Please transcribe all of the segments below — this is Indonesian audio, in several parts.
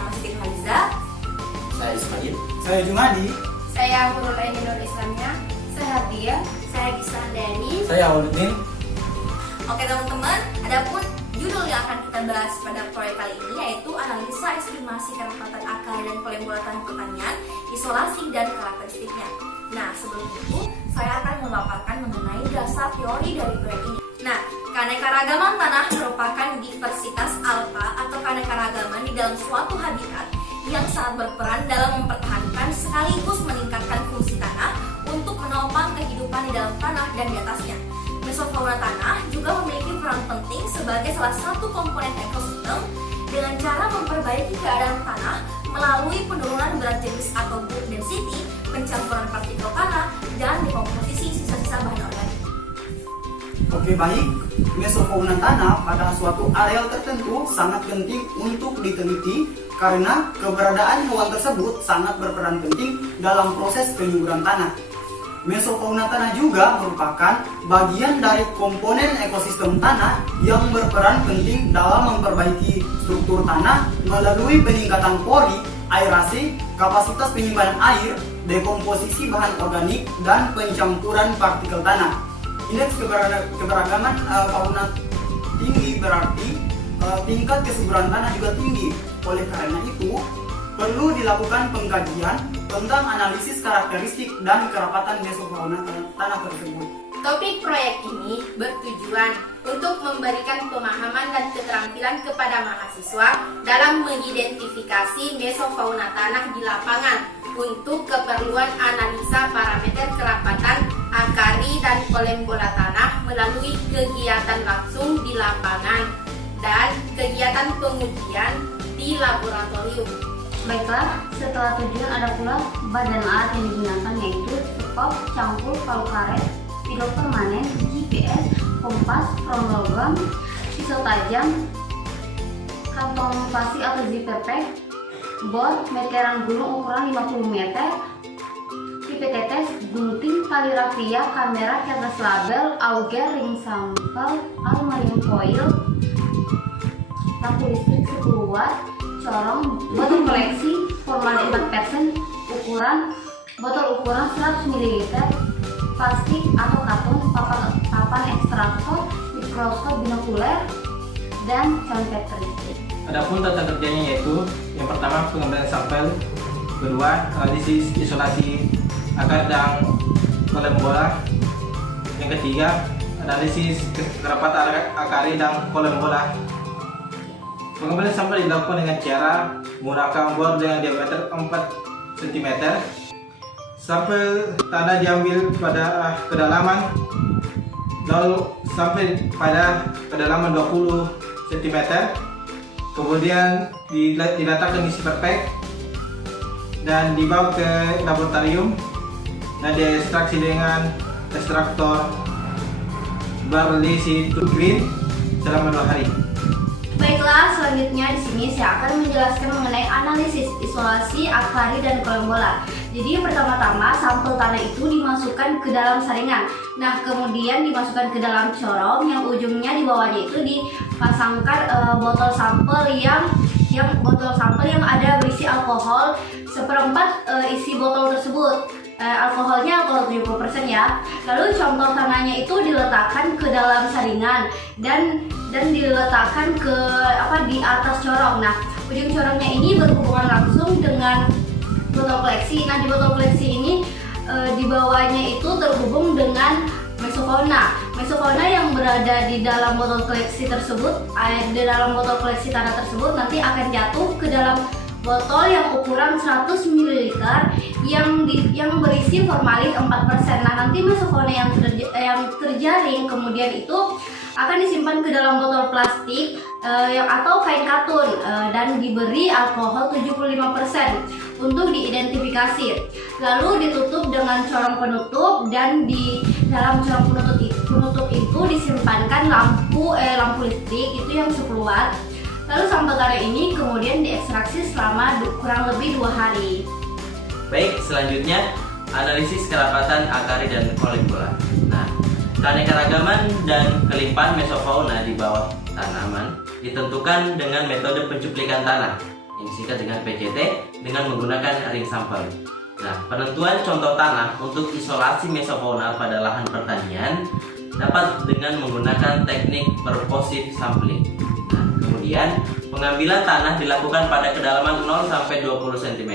nama Siti Haliza. Saya Ismail. Saya Jumadi. Saya Nurul Aini Nur Islamnya. Saya Hadia. Saya Gisandani. Saya Auluddin. Oke teman-teman, adapun judul yang akan kita bahas pada proyek kali ini yaitu analisa estimasi kerapatan akar dan kolembola tanah pertanian, isolasi dan karakteristiknya. Nah, sebelum itu saya akan memaparkan mengenai dasar teori dari proyek ini. Nah, keanekaragaman tanah merupakan diversitas alfa atau keanekaragaman di dalam suatu habitat yang sangat berperan dalam mempertahankan sekaligus meningkatkan fungsi tanah untuk menopang kehidupan di dalam tanah dan di atasnya. Mesofauna tanah juga memiliki peran penting sebagai salah satu komponen ekosistem dengan cara memperbaiki keadaan tanah melalui penurunan berat jenis atau bulk density, pencampuran partikel tanah, dan dekomposisi sisa-sisa bahan organik. Oke, baik. Mesofauna tanah pada suatu areal tertentu sangat penting untuk diteliti karena keberadaan hewan tersebut sangat berperan penting dalam proses penyuburan tanah. Mesofauna tanah juga merupakan bagian dari komponen ekosistem tanah yang berperan penting dalam memperbaiki struktur tanah melalui peningkatan pori, aerasi, kapasitas penyimpanan air, dekomposisi bahan organik, dan pencampuran partikel tanah. Indeks keberagaman fauna tinggi berarti tingkat kesuburan tanah juga tinggi. Oleh karena itu, perlu dilakukan pengkajian tentang analisis karakteristik dan kerapatan mesofauna tanah tersebut. Topik proyek ini bertujuan untuk memberikan pemahaman dan keterampilan kepada mahasiswa dalam mengidentifikasi mesofauna tanah di lapangan untuk keperluan analisa parameter kerapatan, akari, dan kolembola tanah melalui kegiatan langsung di lapangan dan kegiatan pengujian di laboratorium. Baiklah, setelah tujuan ada pula badan alat yang digunakan yaitu sekop, cangkul, palu karet, pilot permanen, GPS, kompas, kronologram, pisau tajam, kantong plastik atau zipper pack, bor, meteran gulung ukuran 50 meter, pipet tetes, gunting, tali rafia, kamera, kertas label, auger, ring sampel, aluminium foil, lampu listrik 10 watt, corong, botol koleksi, formalin 4%, botol ukuran 100 ml, plastik atau karton, papan ekstraktor, mikroskop binokuler, dan conteter listrik. Adapun tata kerjanya yaitu yang pertama pengambilan sampel, kedua analisis isolasi akar dan kolembola, yang ketiga analisis kerapatan akari dan kolembola. Pengambilan sampel dilakukan dengan cara menggunakan bor dengan diameter 4 cm. Sampel tanah diambil pada kedalaman 0 sampai pada kedalaman 20 cm. Kemudian diletakkan di zipper pack dan dibawa ke laboratorium dan diekstraksi dengan ekstraktor berlisi green selama 2 hari. Baiklah, selanjutnya di sini saya akan menjelaskan mengenai analisis isolasi, akari, dan kolembola. Jadi pertama-tama sampel tanah itu dimasukkan ke dalam saringan. Nah, kemudian dimasukkan ke dalam corong yang ujungnya di bawahnya itu dipasangkan botol sampel yang ada berisi alkohol seperempat isi botol tersebut. Alkoholnya alkohol 70% ya. Lalu contoh tanahnya itu diletakkan ke dalam saringan dan diletakkan di atas corong. Nah, ujung corongnya ini berhubungan langsung dengan botol koleksi. Nah, di botol koleksi ini di bawahnya itu terhubung dengan mesofauna. Mesofauna yang berada di dalam botol koleksi tersebut, di dalam botol koleksi tanah tersebut nanti akan jatuh ke dalam botol yang ukuran 100 ml yang berisi formalin 4%. Nah, nanti mesofauna yang terjaring kemudian itu akan disimpan ke dalam botol plastik atau kain katun dan diberi alkohol 75% untuk diidentifikasi. Lalu ditutup dengan corong penutup dan di dalam corong penutup itu disimpankan lampu listrik itu yang 10 watt. Lalu sampel tanah ini kemudian diekstraksi selama kurang lebih 2 hari. Baik, selanjutnya analisis kerapatan, akari, dan kolembola. Nah, keanekaragaman dan kelimpahan mesofauna di bawah tanaman ditentukan dengan metode pencuplikan tanah. Ini disingkat dengan PCT, dengan menggunakan ring sampel. Nah, penentuan contoh tanah untuk isolasi mesofauna pada lahan pertanian dapat dengan menggunakan teknik purposive sampling. Nah, kemudian pengambilan tanah dilakukan pada kedalaman 0 sampai 20 cm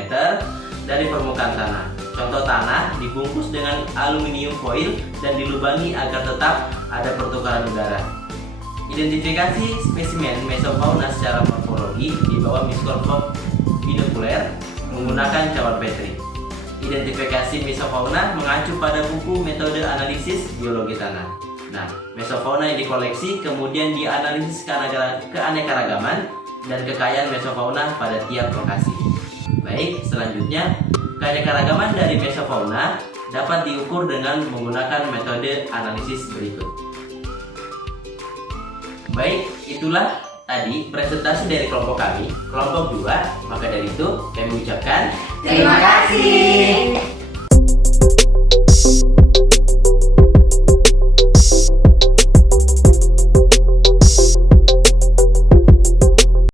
dari permukaan tanah. Contoh tanah dibungkus dengan aluminium foil dan dilubangi agar tetap ada pertukaran udara. Identifikasi spesimen mesofauna secara morfologi di bawah mikroskop binokuler menggunakan cawan Petri. Identifikasi mesofauna mengacu pada buku metode analisis biologi tanah. Nah, mesofauna yang dikoleksi kemudian dianalisis keanekaragaman dan kekayaan mesofauna pada tiap lokasi. Baik, selanjutnya keanekaragaman dari mesofauna dapat diukur dengan menggunakan metode analisis berikut. Baik, itulah tadi presentasi dari kelompok kami, kelompok 2. Maka dari itu, kami ucapkan Terima kasih.